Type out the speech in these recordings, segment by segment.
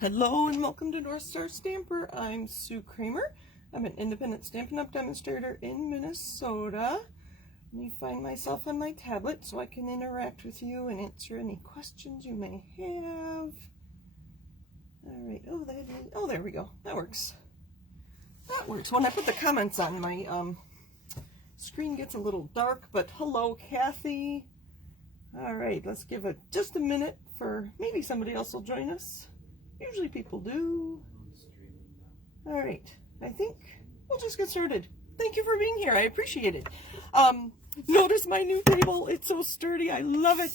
Hello and welcome to North Star Stamper. I'm Sue Kramer. I'm an independent Stampin' Up! Demonstrator in Minnesota. Let me find myself on my tablet so I can interact with you and answer any questions you may have. Alright, oh there we go. That works. That works. When I put the comments on, my screen gets a little dark, but hello Kathy. Alright, let's give it just a minute for maybe somebody else will join us. Usually people do. Alright, I think we'll just get started. Thank you for being here. I appreciate it. Notice my new table. It's so sturdy. I love it.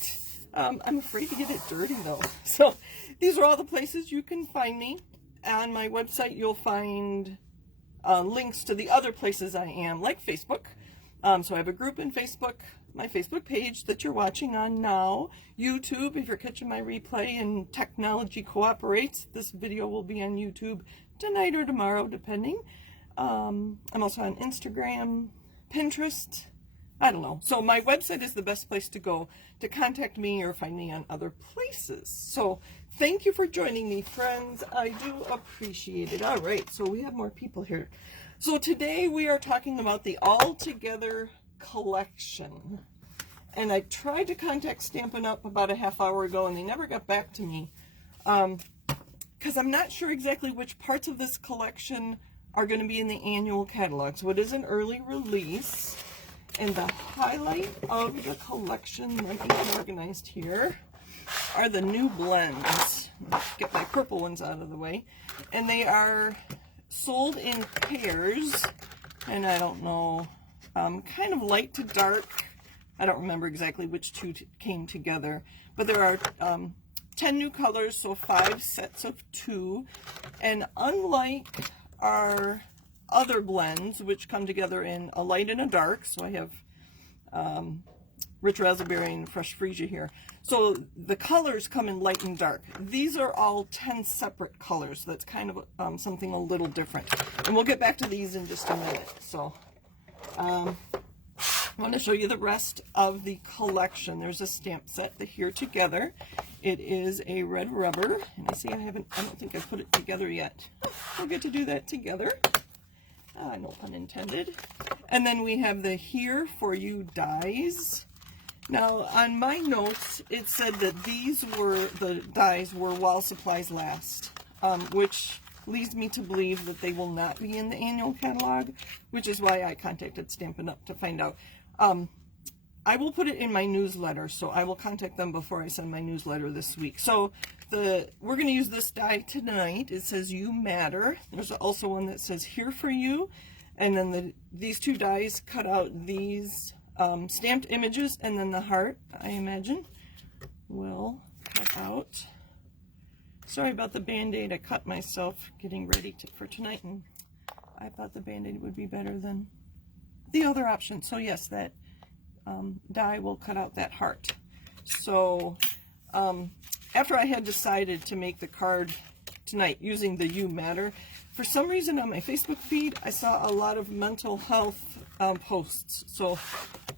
I'm afraid to get it dirty though. So these are all the places you can find me. On my website you'll find links to the other places I am, like Facebook. So I have a group in Facebook, my Facebook page that you're watching on now. YouTube, if you're catching my replay and technology cooperates, this video will be on YouTube tonight or tomorrow, depending. I'm also on Instagram, Pinterest, I don't know. So my website is the best place to go to contact me or find me on other places. So thank you for joining me, friends. I do appreciate it. All right, so we have more people here. So today we are talking about the All Together collection. And I tried to contact Stampin' Up! About a half hour ago and they never got back to me. Because I'm not sure exactly which parts of this collection are going to be in the annual catalog. So it is an early release. And the highlight of the collection, let me get organized here, are the new blends. Let's get my purple ones out of the way. And they are sold in pairs, and I don't know, kind of light to dark. I don't remember exactly which two came together, but there are 10 new colors, so 5 sets of 2. And unlike our other blends, which come together in a light and a dark, so I have Rich Raspberry and Fresh Freesia here. So the colors come in light and dark. These are all 10 separate colors. So that's kind of something a little different. And we'll get back to these in just a minute. So I want to show you the rest of the collection. There's a stamp set here together. It is a red rubber. And I see I don't think I put it together yet. We'll get to do that together. No pun intended. And then we have the Here For You dies. Now, on my notes, it said that the dies were while supplies last, which leads me to believe that they will not be in the annual catalog, which is why I contacted Stampin' Up! To find out. I will put it in my newsletter, so I will contact them before I send my newsletter this week. So we're going to use this die tonight. It says You Matter. There's also one that says Here For You, and then these two dies cut out these stamped images, and then the heart, I imagine, will cut out. Sorry about the Band-Aid. I cut myself getting ready for tonight, and I thought the Band-Aid would be better than the other option. So yes, that die will cut out that heart. So after I had decided to make the card tonight using the You Matter, for some reason on my Facebook feed I saw a lot of mental health posts. So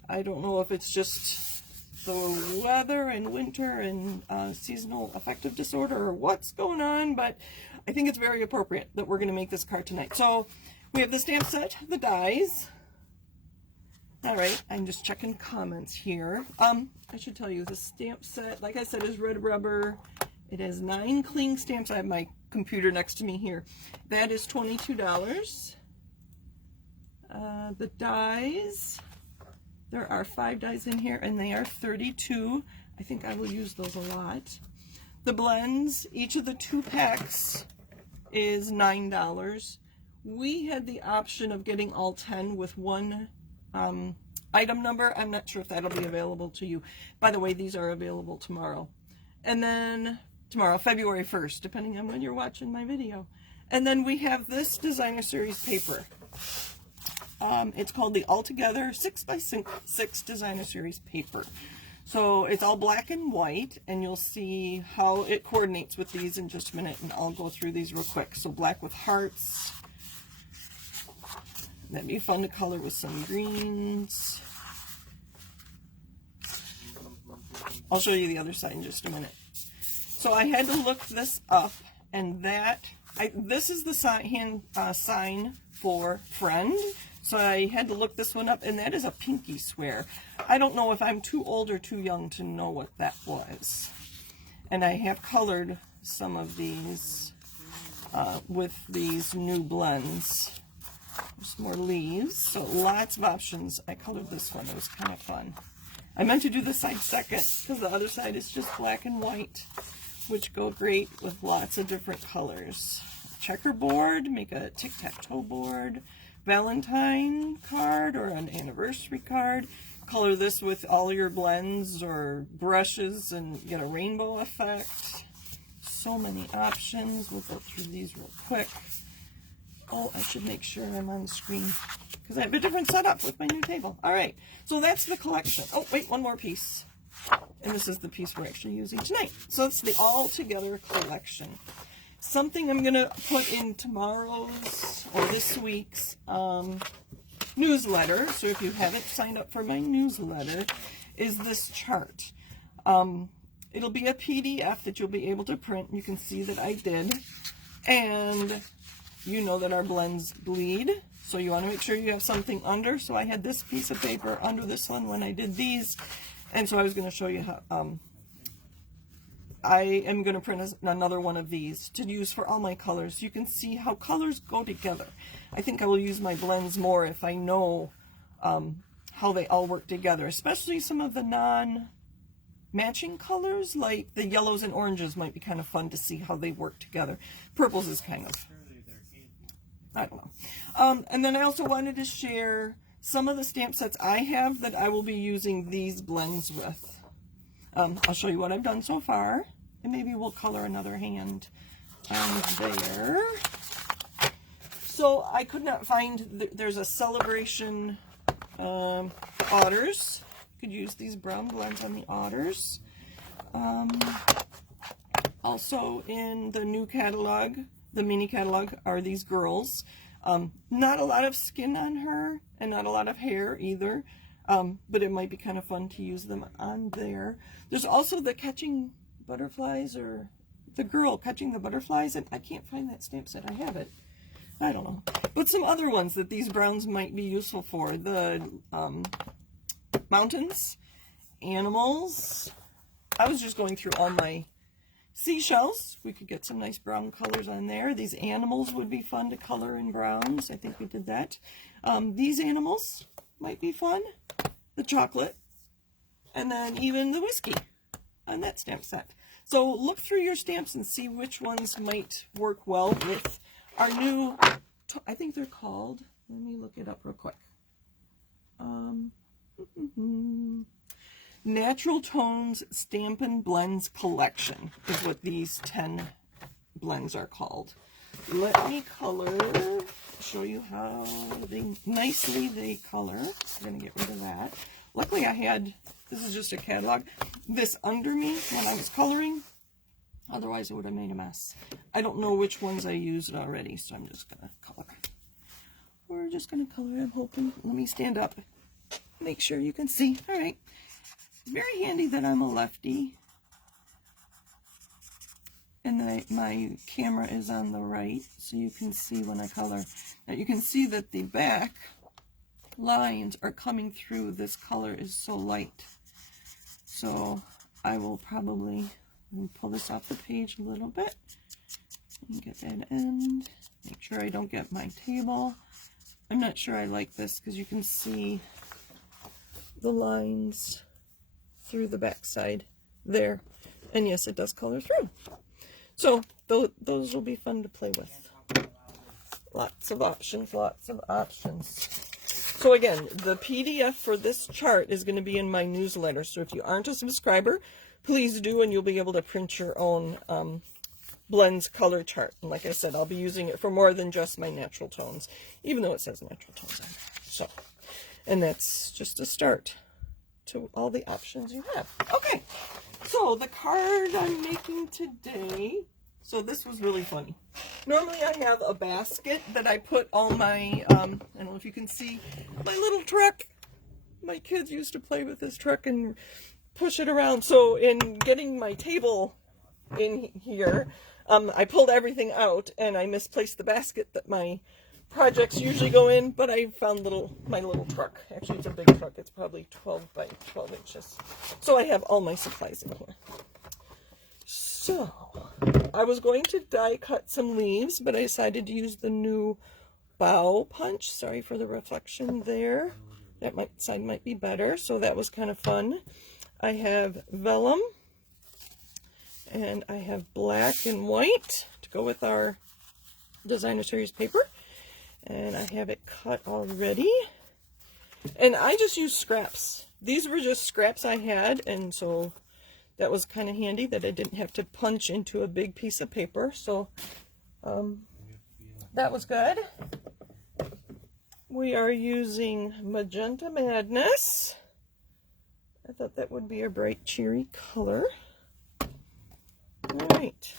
I don't know if it's just the weather and winter and seasonal affective disorder or what's going on, but I think it's very appropriate that we're going to make this card tonight. So we have the stamp set, the dies. All right, I'm just checking comments here. I should tell you, the stamp set, like I said, is red rubber. It has 9 cling stamps. I have my computer next to me here. That is $22. The dies, there are 5 dies in here, and they are $32. I think I will use those a lot. The blends, each of the 2 packs is $9. We had the option of getting all 10 with one item number. I'm not sure if that'll be available to you. By the way, these are available tomorrow. And then tomorrow, February 1st, depending on when you're watching my video. And then we have this designer series paper. It's called the All Together 6x6 designer series paper. So it's all black and white, and you'll see how it coordinates with these in just a minute, and I'll go through these real quick. So black with hearts. That'd be fun to color with some greens. I'll show you the other side in just a minute. So I had to look this up and that, this is the sign for friend. So I had to look this one up, and that is a pinky swear. I don't know if I'm too old or too young to know what that was. And I have colored some of these with these new blends. There's more leaves, so lots of options. I colored this one, it was kind of fun. I meant to do the side second, because the other side is just black and white, which go great with lots of different colors. Checkerboard, make a tic-tac-toe board, Valentine card or an anniversary card. Color this with all your blends or brushes and get a rainbow effect. So many options. We'll go through these real quick. Oh, I should make sure I'm on the screen because I have a different setup with my new table. All right, so that's the collection. Oh, wait, one more piece. And this is the piece we're actually using tonight. So it's the all-together collection. Something I'm going to put in tomorrow's or this week's newsletter, so if you haven't signed up for my newsletter, is this chart. It'll be a PDF that you'll be able to print. You can see that I did. And you know that our blends bleed, so you want to make sure you have something under. So I had this piece of paper under this one when I did these. And so I was going to show you how... I am going to print another one of these to use for all my colors. You can see how colors go together. I think I will use my blends more if I know how they all work together, especially some of the non-matching colors, like the yellows and oranges might be kind of fun to see how they work together. Purples is kind of, I don't know. And then I also wanted to share some of the stamp sets I have that I will be using these blends with. I'll show you what I've done so far, and maybe we'll color another hand on there. So I could not find, there's a Celebration Otters. You could use these brown blends on the Otters. Also in the new catalog, the mini catalog, are these girls. Not a lot of skin on her, and not a lot of hair either. But it might be kind of fun to use them on there. There's also the Catching Butterflies, or the girl catching the butterflies, and I can't find that stamp set. I have it. I don't know. But some other ones that these browns might be useful for. The mountains, animals. I was just going through all my seashells. We could get some nice brown colors on there. These animals would be fun to color in browns. I think we did that. These animals might be fun. The chocolate, and then even the whiskey on that stamp set. So look through your stamps and see which ones might work well with our new, I think they're called, let me look it up real quick. Natural Tones Stampin' Blends Collection is what these 10 blends are called. Let me color, show you how nicely they color. I'm going to get rid of that. Luckily I had, this is just a catalog, this under me when I was coloring. Otherwise it would have made a mess. I don't know which ones I used already, so I'm just going to color. We're just going to color, I'm hoping. Let me stand up, make sure you can see. All right. It's very handy that I'm a lefty. And my camera is on the right, so you can see when I color. Now you can see that the back lines are coming through. This color is so light. So I will probably pull this off the page a little bit and get that end. Make sure I don't get my table. I'm not sure I like this because you can see the lines through the back side there. And yes, it does color through. So those will be fun to play with. Lots of options, lots of options. So again, the PDF for this chart is going to be in my newsletter. So if you aren't a subscriber, please do, and you'll be able to print your own blends color chart. And like I said, I'll be using it for more than just my natural tones, even though it says natural tones on it. So, and that's just a start to all the options you have. Okay, so the card I'm making today, so this was really funny. Normally I have a basket that I put all my, I don't know if you can see, my little truck. My kids used to play with this truck and push it around. So in getting my table in here. I pulled everything out and I misplaced the basket that my projects usually go in, but I found my little truck. Actually, it's a big truck. It's probably 12 by 12 inches. So I have all my supplies in here. So I was going to die cut some leaves, but I decided to use the new bow punch. Sorry for the reflection there. That side might be better. So that was kind of fun. I have vellum, and I have black and white to go with our designer series paper. And I have it cut already. And I just used scraps. These were just scraps I had, and so that was kind of handy that I didn't have to punch into a big piece of paper. So that was good. We are using Magenta Madness. I thought that would be a bright, cheery color. All right.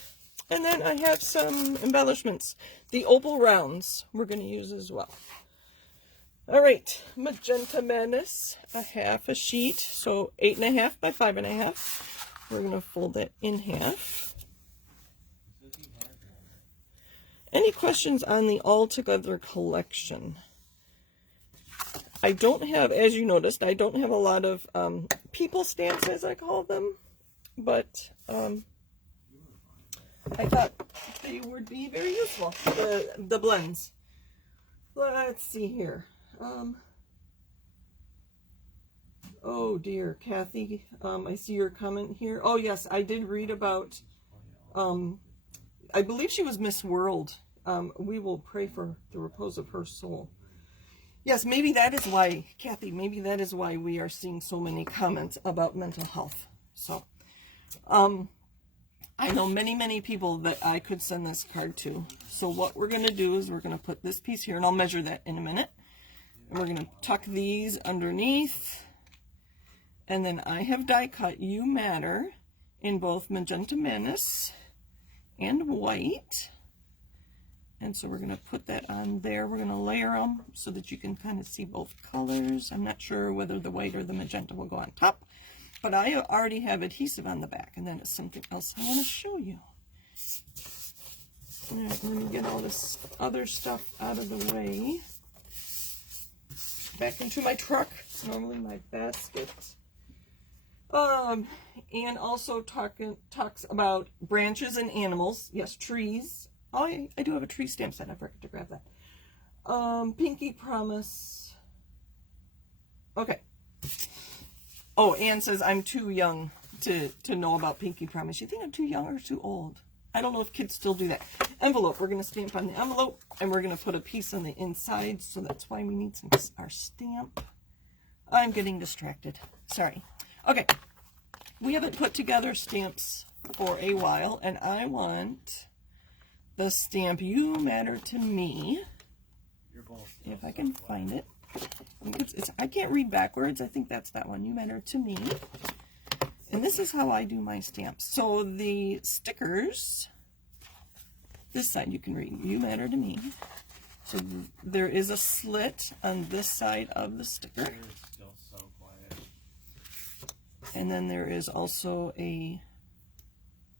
And then I have some embellishments. The opal rounds we're going to use as well. All right, Magenta Madness, a half a sheet, so 8.5 by 5.5. We're going to fold that in half. Any questions on the All Together collection? I don't have, as you noticed, I don't have a lot of people stamps, as I call them, but I thought they would be very useful, the blends. Let's see here. Oh dear, Kathy, I see your comment here. Oh yes, I did read about, I believe she was Miss World. We will pray for the repose of her soul. Yes, maybe that is why, Kathy, maybe that is why we are seeing so many comments about mental health. So, I know many people that I could send this card to. So what we're going to do is we're going to put this piece here, and I'll measure that in a minute. And we're going to tuck these underneath. And then I have die cut You Matter in both Magenta Madness and white. And so we're going to put that on there. We're going to layer them so that you can kind of see both colors. I'm not sure whether the white or the magenta will go on top. But I already have adhesive on the back, and then it's something else I want to show you. All right, let me get all this other stuff out of the way. Back into my truck, normally my basket. And also talks about branches and animals. Yes, trees. Oh, I do have a tree stamp set. I forgot to grab that. Pinky Promise. Okay. Oh, Anne says I'm too young to know about Pinky Promise. You think I'm too young or too old? I don't know if kids still do that. Envelope. We're going to stamp on the envelope, and we're going to put a piece on the inside, so that's why we need our stamp. I'm getting distracted. Sorry. Okay. We haven't put together stamps for a while, and I want the stamp You Matter to Me. If I can find it. I can't read backwards. I think that's that one. You Matter to Me. And this is how I do my stamps. So the stickers, this side you can read, You Matter to Me. So there is a slit on this side of the sticker. And then there is also a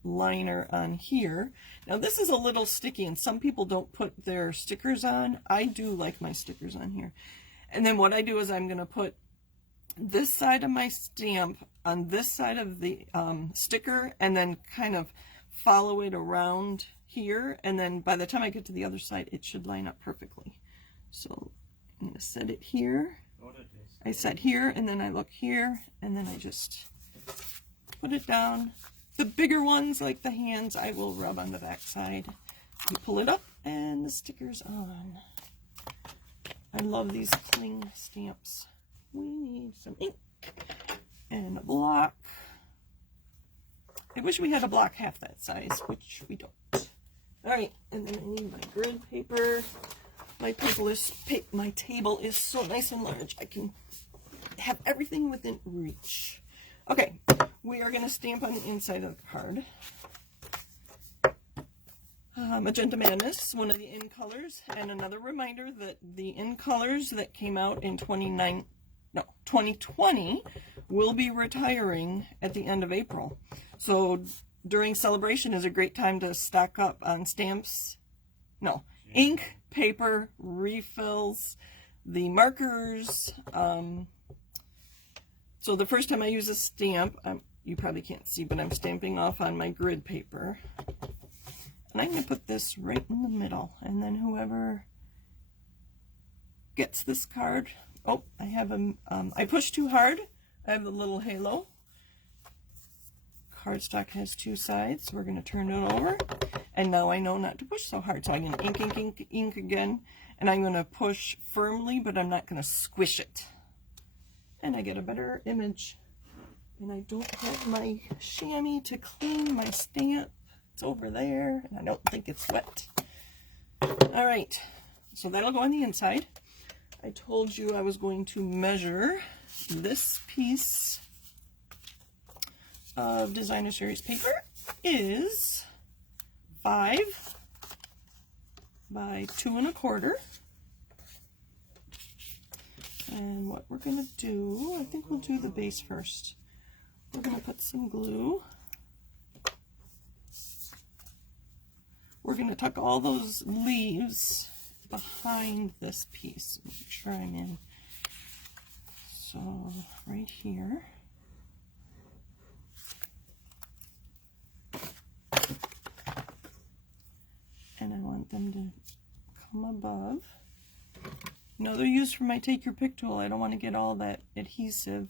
liner on here. Now this is a little sticky, and some people don't put their stickers on. I do like my stickers on here. And then what I do is I'm going to put this side of my stamp on this side of the sticker, and then kind of follow it around here, and then by the time I get to the other side, it should line up perfectly. So I'm going to set it here. I set here, and then I look here, and then I just put it down. The bigger ones, like the hands, I will rub on the back side. You pull it up, and the sticker's on. I love these cling stamps. We need some ink and a block. I wish we had a block half that size, which we don't. All right, and then I need my grid paper. My table is so nice and large. I can have everything within reach. Okay, we are going to stamp on the inside of the card. Magenta Madness, one of the in colors, and another reminder that the in colors that came out in 2020 will be retiring at the end of April. So during celebration is a great time to stock up on stamps. No, ink, paper, refills, the markers. So the first time I use a stamp, you probably can't see, but I'm stamping off on my grid paper. And I'm going to put this right in the middle. And then whoever gets this card, oh, I have I pushed too hard. I have the little halo. Cardstock has two sides. We're going to turn it over. And now I know not to push so hard. So I'm going to ink, ink, ink, ink again. And I'm going to push firmly, but I'm not going to squish it. And I get a better image. And I don't have my chamois to clean my stamp. It's over there, and I don't think it's wet. All right, so that'll go on the inside. I told you I was going to measure this piece of Designer Series paper is 5 by 2 1/4. And what we're going to do, I think we'll do the base first. We're going to put some glue. We're going to tuck all those leaves behind this piece. Make sure I'm in. So right here. And I want them to come above. No, they're used for my Take Your Pick tool. I don't want to get all that adhesive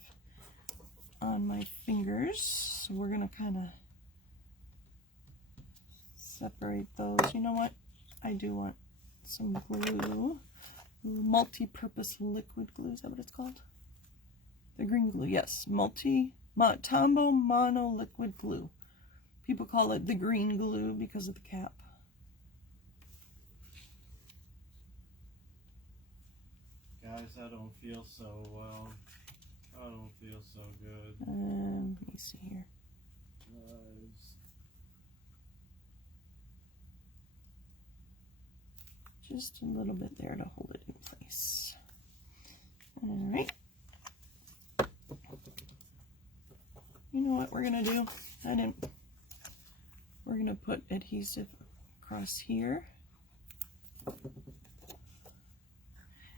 on my fingers. So we're going to kind of separate those. You know what? I do want some glue. Multi-purpose liquid glue. Is that what it's called? The green glue. Yes. Tombow Mono Liquid Glue. People call it the green glue because of the cap. Guys, I don't feel so well. I don't feel so good. Let me see here. Just a little bit there to hold it in place. All right. You know what we're gonna do? We're gonna put adhesive across here.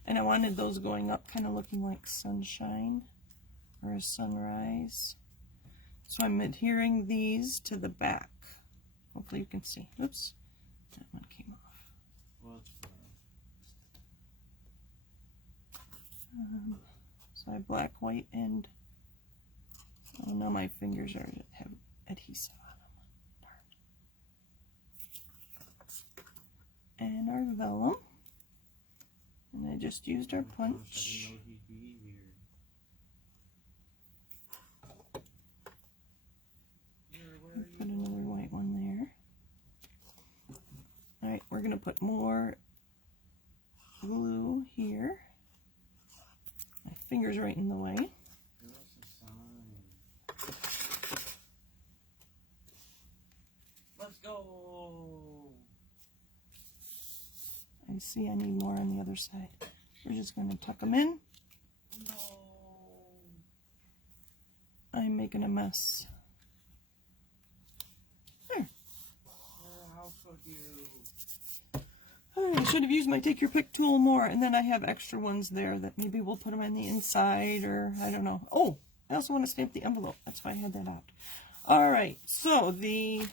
And I wanted those going up, kind of looking like sunshine or a sunrise. So I'm adhering these to the back. Hopefully you can see. Oops, that one came off. Well, it's fine. So I have black, white, and oh no, my fingers have adhesive on them. Darn. And our vellum. And I just used our punch. I didn't know he'd be here. Put another white one there. Alright, we're going to put more glue here. My finger's right in the way. Give us a sign. Let's go! I see I need more on the other side. We're just going to tuck them in. No! I'm making a mess. There. How could you? Oh, I should have used my Take Your Pick tool more, and then I have extra ones there that maybe we'll put them on the inside, or I don't know. Oh, I also want to stamp the envelope. That's why I had that out. All right, so the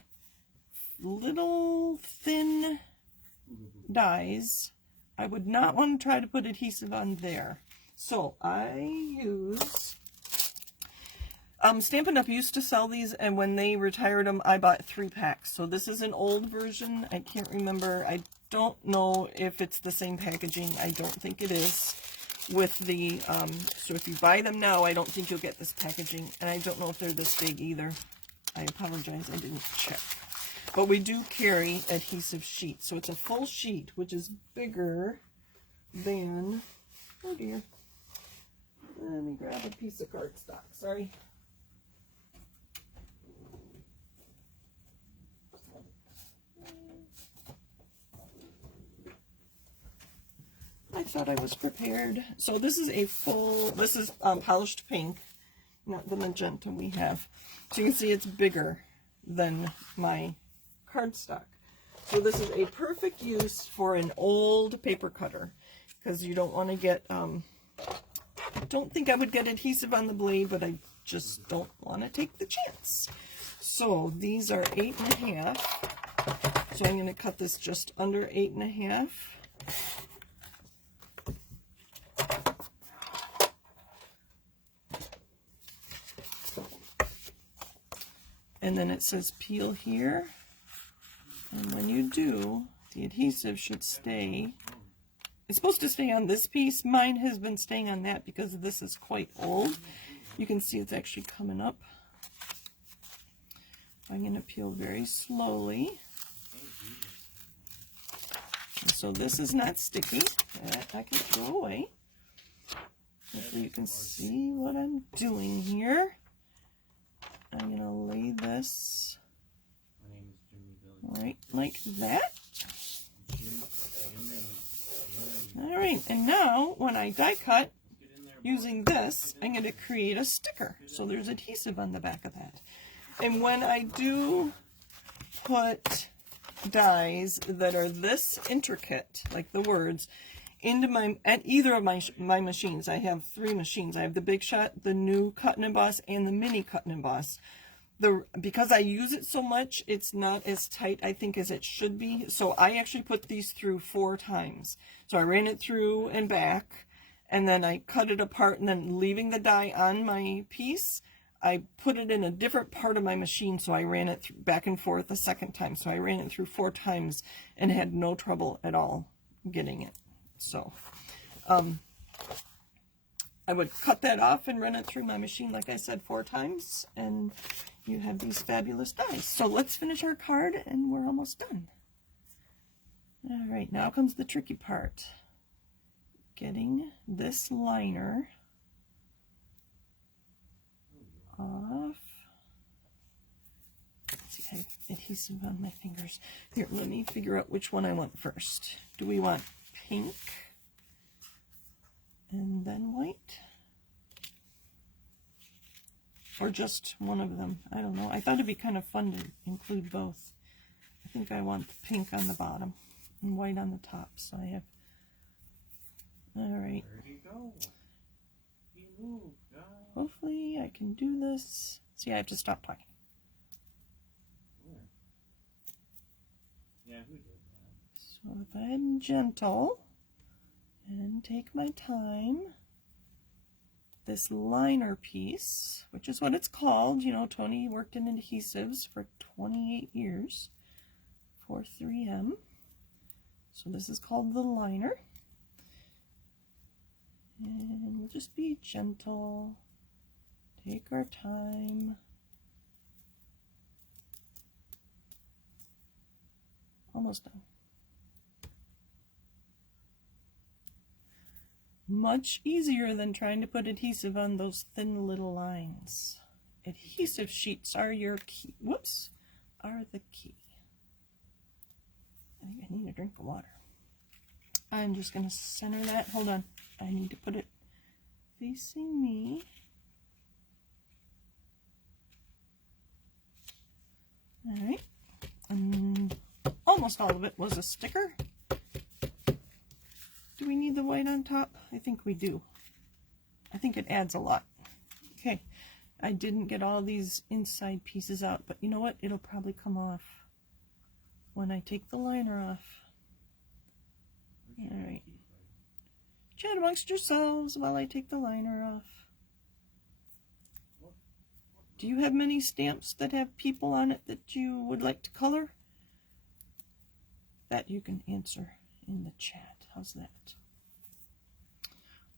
little thin dies, I would not want to try to put adhesive on there. So I use Stampin' Up! Used to sell these, and when they retired them, I bought 3 packs. So this is an old version. I can't remember. I don't know if it's the same packaging. I don't think it is. With the, so if you buy them now, I don't think you'll get this packaging. And I don't know if they're this big either. I apologize, I didn't check. But we do carry adhesive sheets. So it's a full sheet, which is bigger than, oh dear. Let me grab a piece of cardstock, sorry. I thought I was prepared. So this is a full, this is polished pink, not the magenta we have. So you can see it's bigger. than my cardstock. So this is a perfect use for an old paper cutter, because you don't want to get, I don't think I would get adhesive on the blade, but I just don't want to take the chance. So these are 8.5. So I'm going to cut this just under 8.5. And then it says peel here. And when you do, the adhesive should stay. It's supposed to stay on this piece. Mine has been staying on that because this is quite old. You can see it's actually coming up. I'm going to peel very slowly. And so this is not sticky. That I can throw away. Hopefully you can see what I'm doing here. I'm going to lay this right like that. Alright, and now when I die cut using this, I'm going to create a sticker. So there's adhesive on the back of that. And when I do put dies that are this intricate, like the words, into at either of my machines, I have 3 machines. I have the Big Shot, the new Cut and Emboss, and the Mini Cut and Emboss. Because I use it so much, it's not as tight, I think, as it should be. So I actually put these through 4 times. So I ran it through and back, and then I cut it apart, and then leaving the die on my piece, I put it in a different part of my machine, so I ran it back and forth a second time. So I ran it through 4 times and had no trouble at all getting it. So I would cut that off and run it through my machine, like I said, 4 times, and you have these fabulous dies. So let's finish our card, and we're almost done. All right, now comes the tricky part. Getting this liner off. Let's see, I have adhesive on my fingers. Here, let me figure out which one I want first. Do we want pink and then white? Or just one of them? I don't know. I thought it'd be kind of fun to include both. I think I want the pink on the bottom and white on the top. So I have... Alright. There you go. You move, guys. Hopefully I can do this. See, I have to stop talking. Yeah, who did that? So if I'm gentle and take my time, this liner piece, which is what it's called, you know, Tony worked in adhesives for 28 years for 3M. So this is called the liner. And we'll just be gentle, take our time. Almost done. Much easier than trying to put adhesive on those thin little lines. Adhesive sheets are your key. Whoops, are the key. I think I need a drink of water. I'm just going to center that. Hold on. I need to put it facing me. All right. Almost all of it was a sticker. Do we need the white on top? I think we do. I think it adds a lot. Okay. I didn't get all these inside pieces out, but you know what? It'll probably come off when I take the liner off. All right. Chat amongst yourselves while I take the liner off. Do you have many stamps that have people on it that you would like to color? That you can answer in the chat. How's that?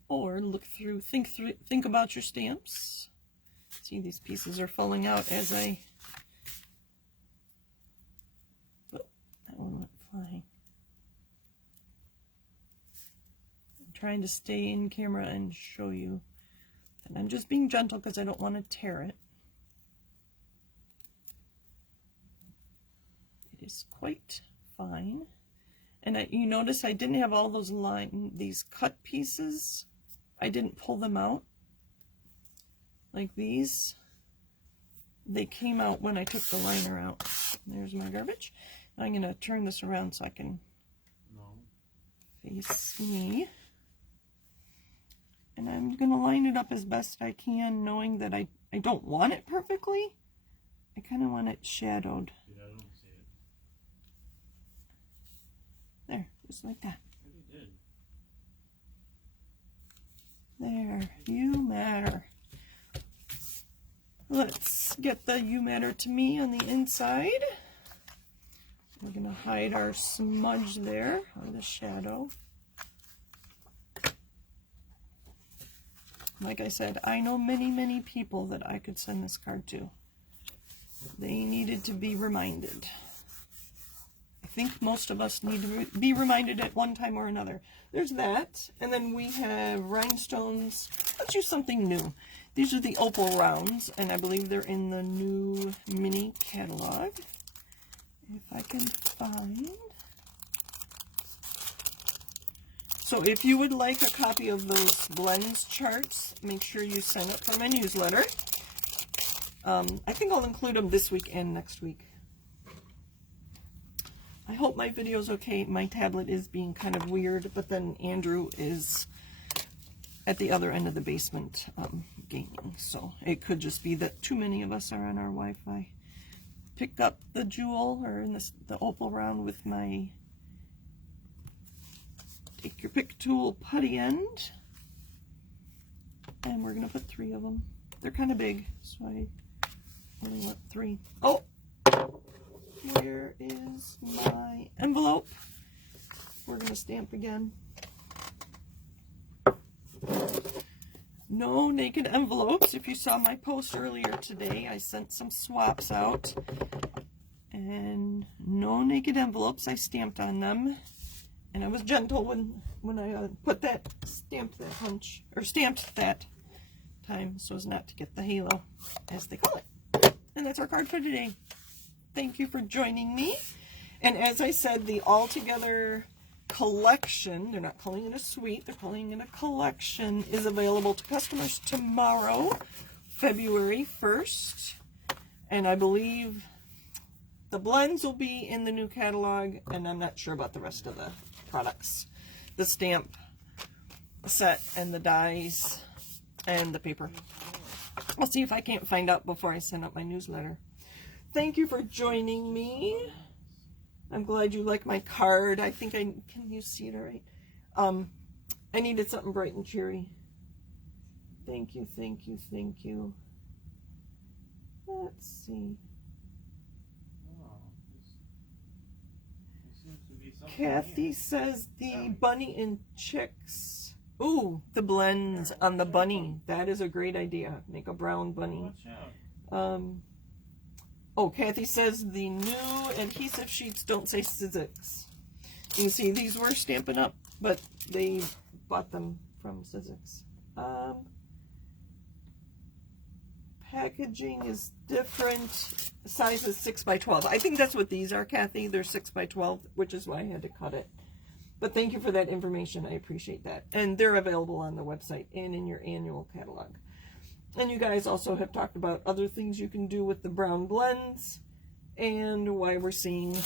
Or look through, think about your stamps. See, these pieces are falling out as I... Oh, that one went flying. I'm trying to stay in camera and show you. And I'm just being gentle because I don't want to tear it. It is quite fine. And you notice I didn't have all those these cut pieces. I didn't pull them out like these. they came out when I took the liner out. There's my garbage. I'm going to turn this around so I can face me. And I'm going to line it up as best I can, knowing that I don't want it perfectly. I kind of want it shadowed. Yeah, I don't see it. There, just like that. You did. There, you matter. Let's get the you matter to me on the inside. We're going to hide our smudge there, or the shadow. Like I said, I know many people that I could send this card to. They needed to be reminded. I think most of us need to be reminded at one time or another. There's that, and then we have rhinestones. Let's use something new. These are the opal rounds, and I believe they're in the new mini catalog. If I can find. So if you would like a copy of those blends charts, make sure you sign up for my newsletter. I think I'll include them this week and next week. I hope my video's okay. My tablet is being kind of weird, but then Andrew is at the other end of the basement gaming, so it could just be that too many of us are on our Wi-Fi. Pick up the jewel, or in the opal round with my take your pick tool putty end, and we're going to put 3 of them. They're kind of big, so I only want 3. Oh! Where is my envelope? We're going to stamp again. No naked envelopes. If you saw my post earlier today, I sent some swaps out. And no naked envelopes. I stamped on them. And I was gentle when I put that, stamped that time, so as not to get the halo, as they call it. And that's our card for today. Thank you for joining me. And as I said, the Altogether collection, they're not calling it a suite, they're calling it a collection, is available to customers tomorrow, February 1st. And I believe the blends will be in the new catalog, and I'm not sure about the rest of the products. The stamp set and the dies and the paper. I'll see if I can't find out before I send out my newsletter. Thank you for joining me. I'm glad you like my card. I think can you see it all right? I needed something bright and cheery. Thank you, thank you, thank you. Let's see. Kathy says the bunny and chicks. Ooh, the blends on the bunny. That is a great idea. Make a brown bunny. Oh, Kathy says the new adhesive sheets don't say Sizzix. You can see these were Stampin' Up, but they bought them from Sizzix. Packaging is different. Size is 6 by 12. I think that's what these are, Kathy. They're 6 by 12, which is why I had to cut it. But thank you for that information. I appreciate that. And they're available on the website and in your annual catalog. And you guys also have talked about other things you can do with the brown blends and why we're seeing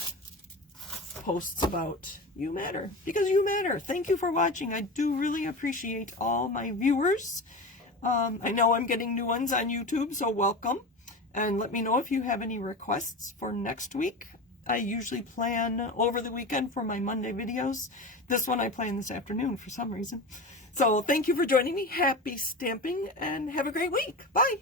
posts about You Matter. Because you matter. Thank you for watching. I do really appreciate all my viewers. I know I'm getting new ones on YouTube, so welcome. And let me know if you have any requests for next week. I usually plan over the weekend for my Monday videos. This one I plan this afternoon for some reason. So thank you for joining me. Happy stamping and have a great week. Bye.